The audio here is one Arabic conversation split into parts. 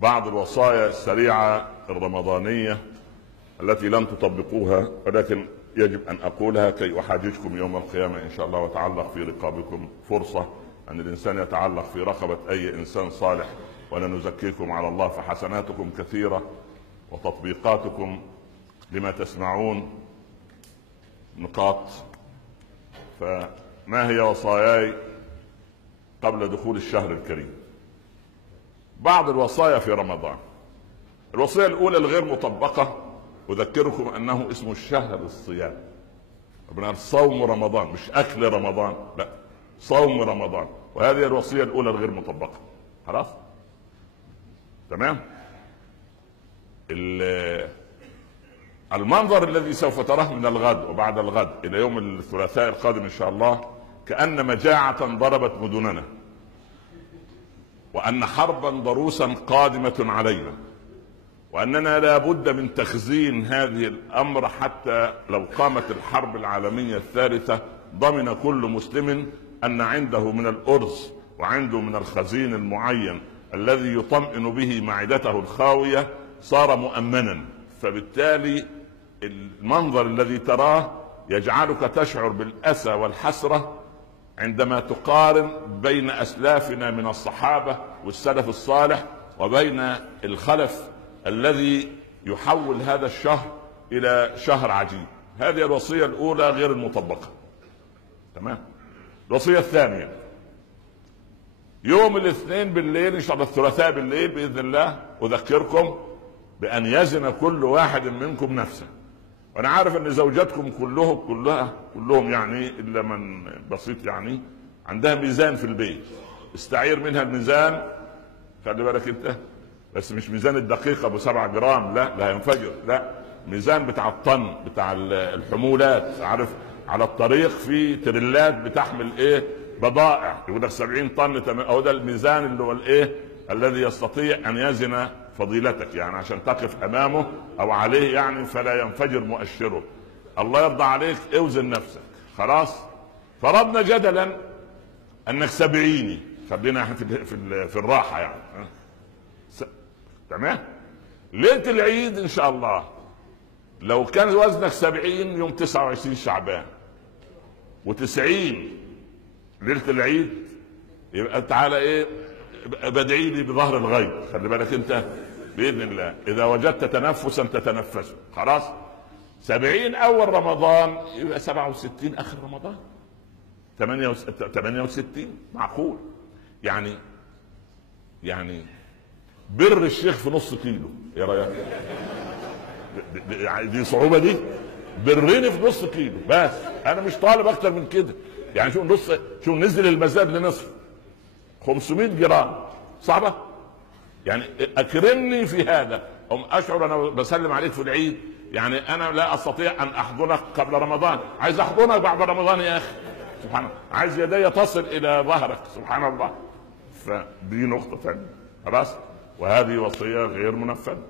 بعض الوصايا السريعة الرمضانية التي لم تطبقوها، ولكن يجب أن أقولها كي أحاججكم يوم القيامة إن شاء الله وتعلق في رقابكم. فرصة أن الإنسان يتعلق في رقبة أي إنسان صالح، ولا نزكيكم على الله، فحسناتكم كثيرة وتطبيقاتكم لما تسمعون نقاط. فما هي وصاياي قبل دخول الشهر الكريم؟ بعض الوصايا في رمضان. الوصية الأولى الغير مطبقة، أذكركم أنه اسمه الشهر الصيام. ربنا صوم رمضان، مش أكل رمضان، لا، صوم رمضان. وهذه الوصية الأولى الغير مطبقة. خلاص تمام. المنظر الذي سوف تراه من الغد وبعد الغد إلى يوم الثلاثاء القادم إن شاء الله كأن مجاعة ضربت مدننا، وأن حربا ضروسا قادمة علينا، وأننا لا بد من تخزين هذه الأمر حتى لو قامت الحرب العالمية الثالثة ضمن كل مسلم أن عنده من الأرز وعنده من الخزين المعين الذي يطمئن به معدته الخاوية صار مؤمنا. فبالتالي المنظر الذي تراه يجعلك تشعر بالأسى والحسرة عندما تقارن بين أسلافنا من الصحابة والسلف الصالح وبين الخلف الذي يحول هذا الشهر إلى شهر عجيب. هذه الوصية الأولى غير المطبقة. تمام. الوصية الثانية يوم الاثنين بالليل إن شاء الله، الثلاثاء بالليل بإذن الله، أذكركم بأن يزن كل واحد منكم نفسه. وأنا عارف أن زوجاتكم كلهم يعني إلا من بسيط يعني عندها ميزان في البيت، استعير منها الميزان. خلي بالك أنت، بس مش ميزان الدقيقة ب7 جرام، لا ينفجر، لا، ميزان بتاع الطن بتاع الحمولات. عارف على الطريق في تريلات بتحمل ايه بضائع، يقول لك 70 طن، او ده الميزان اللي هو الايه الذي يستطيع ان يزن فضيلتك، يعني عشان تقف امامه او عليه يعني فلا ينفجر مؤشره. الله يرضى عليك، اوزن نفسك. خلاص، فرضنا جدلا انك 70، خلينا في الراحة يعني. تمام. ليلة العيد ان شاء الله لو كان وزنك 70 يوم 29 شعبان و90 ليلة العيد، يبقى تعالى ايه بدعي لي بظهر الغيب. خلي بالك انت باذن الله اذا وجدت تنفسا تتنفسه. خلاص، 70 اول رمضان، يبقى 67 اخر رمضان، 68 معقول يعني بر الشيخ في نص كيلو. ايه رايك؟ دي صعوبة دي. برني في نص كيلو بس، انا مش طالب اكتر من كده. يعني شو نزل المزاد لنصف 500 جرام، صعبة يعني. اكرمني في هذا، اشعر انا بسلم عليك في العيد، يعني انا لا استطيع ان احضنك قبل رمضان، عايز احضنك بعد رمضان يا اخي. سبحان الله، عايز يدي تصل الى ظهرك. سبحان الله. فدي نقطة ثانية. خلاص، وهذه وصية غير منفذة.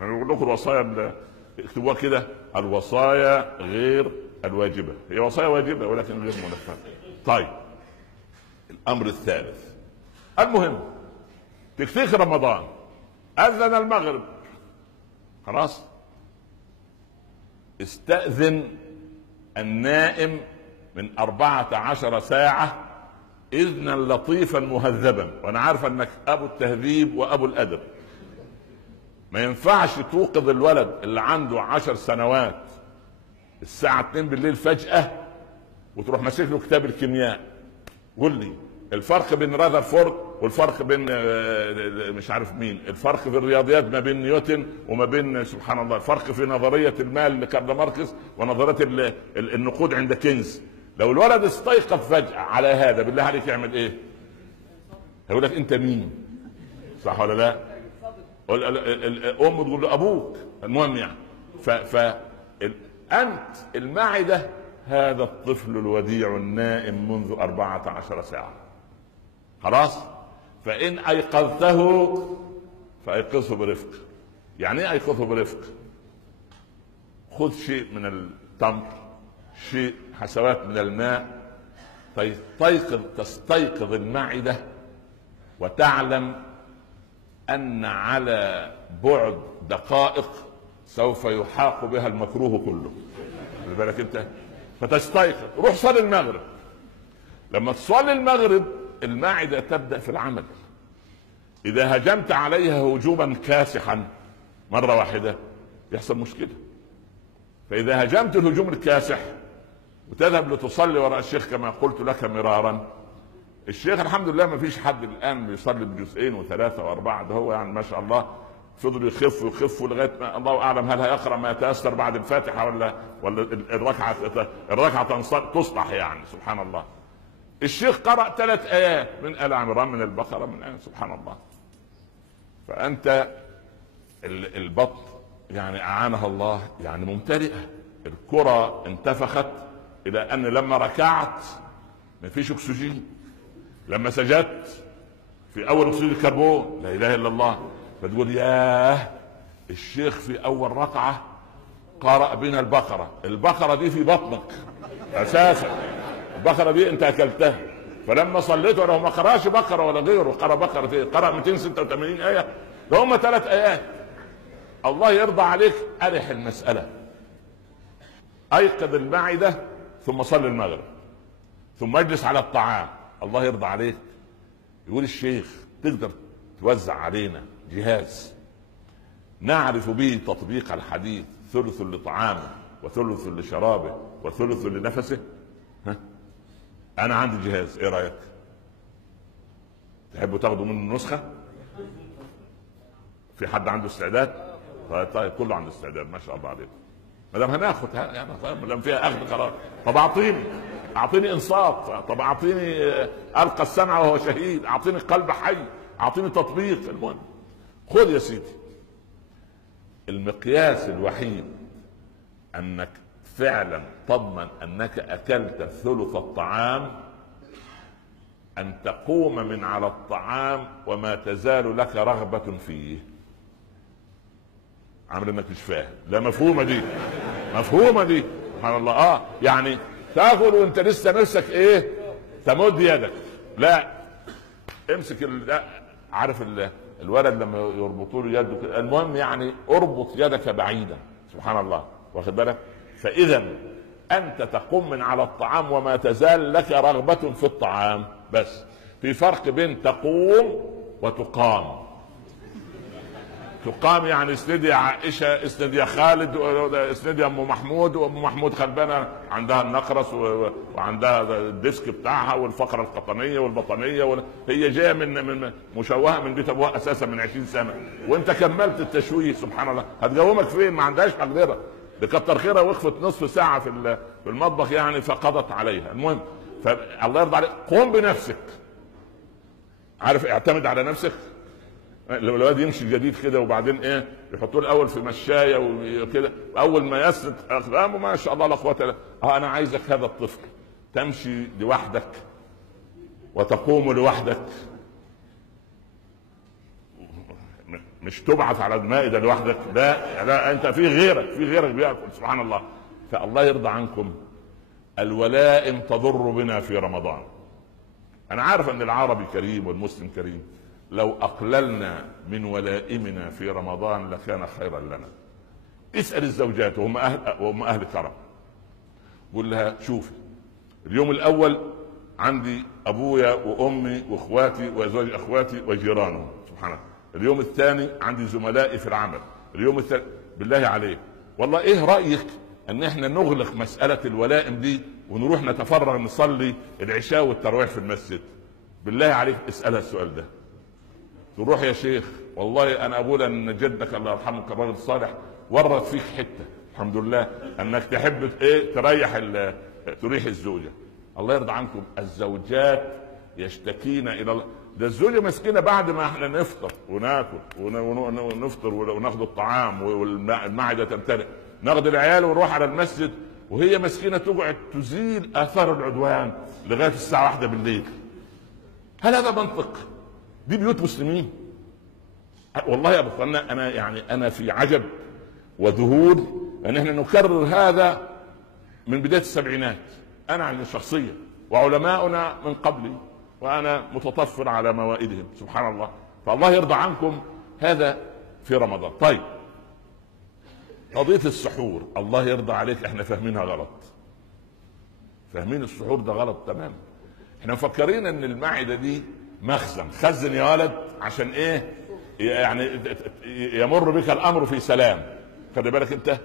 انا بقول لكم الوصايا اكتبوها كده، الوصايا غير الواجبة. هي وصايا واجبة ولكن غير منفذة. طيب، الامر الثالث المهم، تكتيك رمضان، اذن المغرب، خلاص، استأذن النائم من 14 ساعة اذنا لطيفا مهذبا. وانا عارف انك ابو التهذيب وابو الادب. ما ينفعش توقظ الولد اللي عنده 10 سنوات الساعة 2 بالليل فجأة وتروح ماسك له كتاب الكيمياء. قول لي الفرق بين راذرفورد والفرق بين مش عارف مين، الفرق في الرياضيات ما بين نيوتن وما بين سبحان الله، الفرق في نظرية المال لكارل ماركس ونظرية النقود عند كينز. لو الولد استيقظ فجأة على هذا، بالله عليك يعمل ايه؟ هيقول لك انت مين؟ صح ولا لا؟ الام تقول له ابوك. المهم يعني انت المعدة هذا الطفل الوديع النائم منذ 14 ساعة. خلاص، فان ايقظته فايقظه برفق. يعني ايه ايقظه برفق؟ خذ شيء من التمر، شيء حسوات من الماء، تستيقظ المعدة وتعلم ان على بعد دقائق سوف يحاق بها المكروه كله. خلي بالك انت، فتستيقظ روح صلي المغرب. لما تصلي المغرب المعدة تبدأ في العمل. إذا هجمت عليها هجوما كاسحا مرة واحدة يحصل مشكلة. فإذا هجمت الهجوم الكاسح وتذهب لتصلي وراء الشيخ كما قلت لك مرارا، الشيخ الحمد لله ما فيش حد الآن بيصلي بجزئين وثلاثة وأربعة، ده هو يعني ما شاء الله فضل يخف لغايه ما الله اعلم هل هيقرا ما يتاثر بعد الفاتحه ولا الركعه تصلح يعني. سبحان الله. الشيخ قرأ 3 آيات من آل عمران من البقرة من آية. سبحان الله. فأنت البطن يعني أعانها الله يعني ممتلئة، الكرة انتفخت إلى أن لما ركعت ما فيش أكسجين، لما سجدت في أول أكسيد الكربون لا إله إلا الله. فتقول ياه الشيخ في أول ركعة قرأ بنا البقرة دي في بطنك أساسا، البقرة دي انت اكلتها. فلما صليت ولو ما قراش بقرة ولا غيره، قرأ بقرة فيه، قرأ 286 آية، ده هم 3 آيات. الله يرضى عليك، أرح المسألة، أيقظ المعدة ثم صلي المغرب ثم اجلس على الطعام. الله يرضى عليك. يقول الشيخ تقدر توزع علينا جهاز نعرف به تطبيق الحديث، ثلث لطعامه وثلث لشرابه وثلث لنفسه؟ ها؟ انا عندي جهاز، ايه رايك؟ تحبوا تاخدوا منه نسخه؟ في حد عنده استعداد؟ طيب كله عنده استعداد ما شاء الله عليكم. ما دام هناخد يعني ما دام فيها اخذ قرار، طب اعطيني انصات، طب اعطيني القى السمع وهو شهيد، اعطيني قلب حي، اعطيني تطبيق. المهم خذ يا سيدي. المقياس الوحيد انك فعلا تضمن انك اكلت ثلث الطعام ان تقوم من على الطعام وما تزال لك رغبة فيه. عامل انك مش فاهم. لا مفهومة دي سبحان الله. يعني تاكل وانت لسه نفسك ايه؟ تمد يدك. لا امسك عارف الولد لما يربطوا له يده كده، المهم يعني اربط يدك بعيدا. سبحان الله. واخد بالك؟ فاذا انت تقوم من على الطعام وما تزال لك رغبة في الطعام. بس في فرق بين تقوم وتقام. تقام يعني اسند يا عائشة، اسند يا خالد، اسند يا ام محمود، وام محمود خلبانة عندها النقرس وعندها الديسك بتاعها والفقرة القطنية والبطنية هي جاية من مشوهة من بيت ابوها اساسا من 20 سنة، وانت كملت التشويه. سبحان الله. هتقومك فين؟ ما عندهاش مقدرة. بكتر خيرها وقفت نصف ساعة في المطبخ يعني فقضت عليها. المهم فالله يرضى عليك قوم بنفسك. عارف اعتمد على نفسك. لو الواد يمشي جديد كده وبعدين ايه يحطوه الاول في مشايه وكده، اول ما يسند اقدامه ما شاء الله لا قوه الا بالله. انا عايزك هذا الطفل تمشي لوحدك وتقوم لوحدك، مش تبعث على المائده لوحدك. لا انت في غيرك بياكل. سبحان الله. فالله يرضى عنكم. الولائم تضر بنا في رمضان. انا عارف ان العربي كريم والمسلم كريم، لو اقللنا من ولائمنا في رمضان لكان خيرا لنا. اسأل الزوجات وهم اهل كرم، قول لها شوفي اليوم الاول عندي ابويا وامي واخواتي وازواج اخواتي وجيرانهم. سبحان الله. اليوم الثاني عندي زملائي في العمل. اليوم الثالث. بالله عليك والله ايه رأيك ان احنا نغلق مسألة الولائم دي ونروح نتفرغ نصلي العشاء والتراويح في المسجد؟ بالله عليك اسألها السؤال ده. تروح يا شيخ والله انا اقول ان جدك الله يرحمه كراجل الصالح ورط فيك حته الحمد لله انك تحب ايه تريح الزوجه. الله يرضى عنكم. الزوجات يشتكين الى الله. ده الزوجه مسكينه بعد ما احنا نفطر وناكل ونفطر وناخد الطعام والمعده تمتلئ، ناخد العيال ونروح على المسجد وهي مسكينه تقعد تزيل اثار العدوان لغايه الساعه 1 بالليل. هل هذا منطق؟ دي بيوت مسلمين؟ والله يا ابو اخوانا انا في عجب وذهول ان احنا نكرر هذا من بدايه السبعينات. انا عن الشخصيه وعلماؤنا من قبلي وانا متطفل على موائدهم. سبحان الله. فالله يرضى عنكم. هذا في رمضان. طيب قضية السحور الله يرضى عليك احنا فاهمينها غلط، فاهمين السحور ده غلط تمام. احنا مفكرين ان المعدة دي مخزن، خزن يا ولد عشان ايه يعني يمر بك الامر في سلام. خلي بالك انت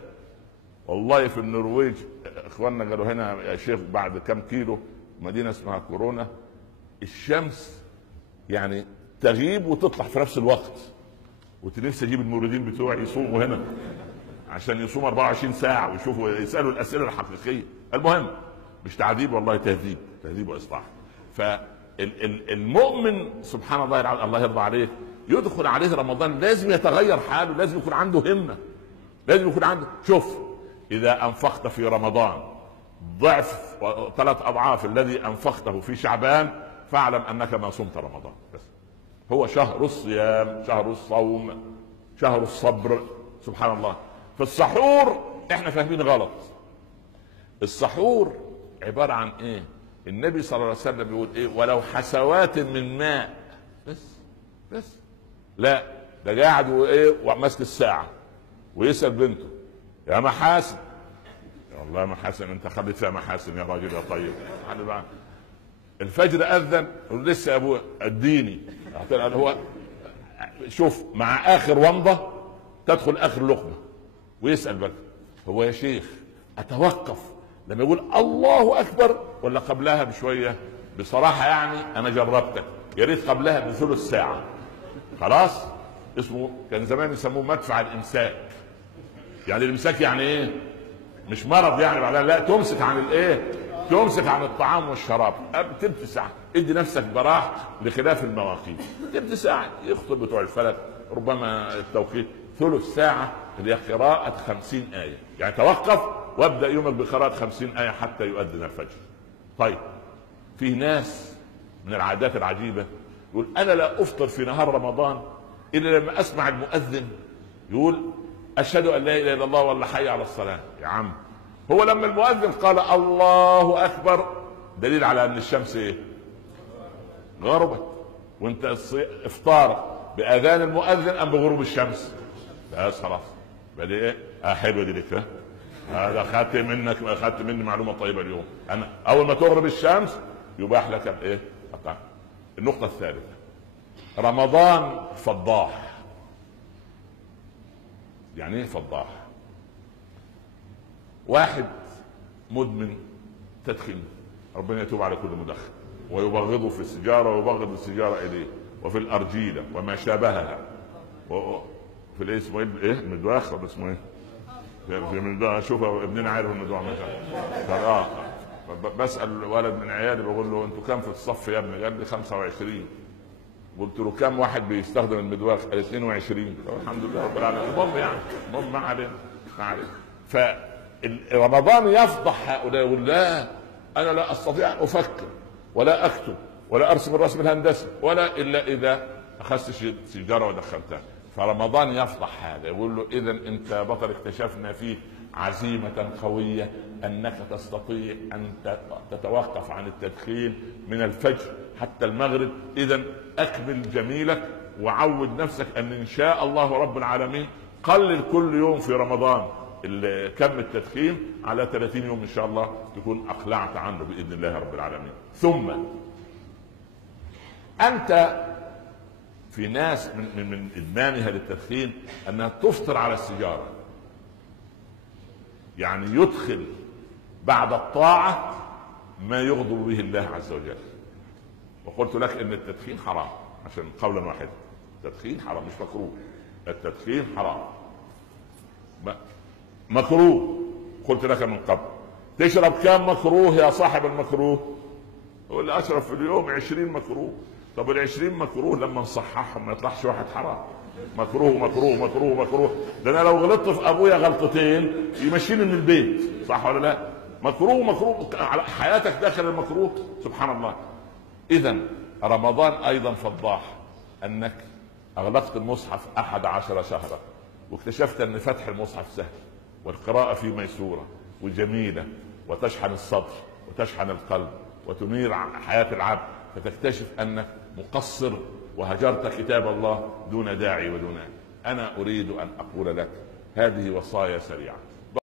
والله في النرويج اخواننا قالوا هنا يا شيخ بعد كم كيلو مدينة اسمها كورونا الشمس يعني تغيب وتطلع في نفس الوقت، وتنفسي اجيب الموردين بتوعي يصوموا هنا عشان يصوموا 24 ساعة ويشوفوا يسألوا الأسئلة الحقيقية. المهم مش تعذيب والله، تهذيب وإصلاح. فالمؤمن سبحان الله الله يرضى عليه يدخل عليه رمضان لازم يتغير حاله، لازم يكون عنده همة، لازم يكون عنده. شوف إذا أنفقت في رمضان ضعف 3 أضعاف الذي أنفقته في شعبان فاعلم أنك ما صمت رمضان. بس هو شهر الصيام، شهر الصوم، شهر الصبر. سبحان الله. في السحور احنا فاهمين غلط. السحور عبارة عن ايه؟ النبي صلى الله عليه وسلم بيقول ايه؟ ولو حسوات من ماء بس لا ده قاعد وايه وماسك الساعة ويسأل بنته يا محاسن، والله يا محاسن انت خليت فيها محاسن يا راجل يا طيب. الفجر اذن لسه يا ابوه اديني. هو شوف مع اخر ومضة تدخل اخر لقمة ويسأل بقى هو يا شيخ اتوقف لما يقول الله اكبر ولا قبلها بشوية؟ بصراحة يعني انا جربتك، يا ريت قبلها بثلث ساعة. خلاص اسمه كان زمان يسموه مدفع الامساك. يعني الامساك يعني ايه؟ مش مرض يعني بعدها، لا تمسك عن الايه؟ تمسك عن الطعام والشراب تلت ساعة. ادي نفسك براح لخلاف المواقيت. تلت ساعة يخطب بتوع الفلك ربما التوقيت ثلث ساعة اللي هي قراءة 50 آية. يعني توقف وابدأ يومك بقراءة 50 آية حتى يؤذن الفجر. طيب في ناس من العادات العجيبة يقول أنا لا أفطر في نهار رمضان إلا لما أسمع المؤذن يقول أشهد أن لا إله إلا الله ولا حي على الصلاة. يا عم هو لما المؤذن قال الله أكبر دليل على أن الشمس إيه؟ غربت، وانت افطار بأذان المؤذن أم بغروب الشمس؟ بس خلاص بدي ايه؟ حلوه دي لك. هذا خدت مني معلومه طيبه اليوم. انا اول ما تغرب الشمس يباح لك الايه؟ الطعام. النقطه الثالثه رمضان فضاح. يعني ايه فضاح؟ واحد مدمن تدخين ربنا يتوب على كل مدخن ويبغضه في السيجاره ويبغض السيجاره اليه وفي الارجيله وما شابهها في الايه اسمه ايه؟ المدواخ ولا اسمه ايه؟ في المدواخ. شوف ابننا عارف المدواخ ما شاء الله. بسال ولد من عيالي بقول له انتوا كم في الصف يا ابني؟ قال لي 25. قلت له كم واحد بيستخدم المدواخ؟ قال 22. الحمد لله رب العالمين. المهم يعني المهم ما علينا. فرمضان يفضح هؤلاء يقول لا انا لا استطيع ان افكر ولا اكتب ولا ارسم الرسم الهندسي ولا الا اذا اخذت سيجاره ودخلتها. فرمضان يفضح هذا يقول له اذا انت بطل اكتشفنا فيك عزيمة قوية انك تستطيع ان تتوقف عن التدخين من الفجر حتى المغرب. اذا اكمل جميلك وعود نفسك ان شاء الله رب العالمين قلل كل يوم في رمضان كم التدخين على 30 يوم ان شاء الله تكون اقلعت عنه باذن الله رب العالمين. ثم انت في ناس من ادمانها للتدخين انها تفطر على السيجاره، يعني يدخل بعد الطاعه ما يغضب به الله عز وجل. وقلت لك ان التدخين حرام عشان قولا واحدا، التدخين حرام مش مكروه، التدخين حرام مكروه. قلت لك من قبل تشرب كم مكروه يا صاحب المكروه؟ يقول لي اشرب في اليوم 20 مكروه. طب ال20 مكروه لما نصححهم ما يطلعش واحد حرام. مكروه مكروه مكروه مكروه. ده انا لو غلطت في ابويا غلطتين يمشيني من البيت، صح ولا لا؟ مكروه مكروه على حياتك داخل المكروه. سبحان الله. اذا رمضان ايضا فضاح انك اغلقت المصحف 11 شهرا واكتشفت ان فتح المصحف سهل والقراءة فيه ميسورة وجميلة وتشحن الصدر وتشحن القلب وتنير حياة العبد، فتكتشف انك مقصر وهجرت كتاب الله دون داعي ودون. أنا أريد أن أقول لك هذه وصايا سريعة.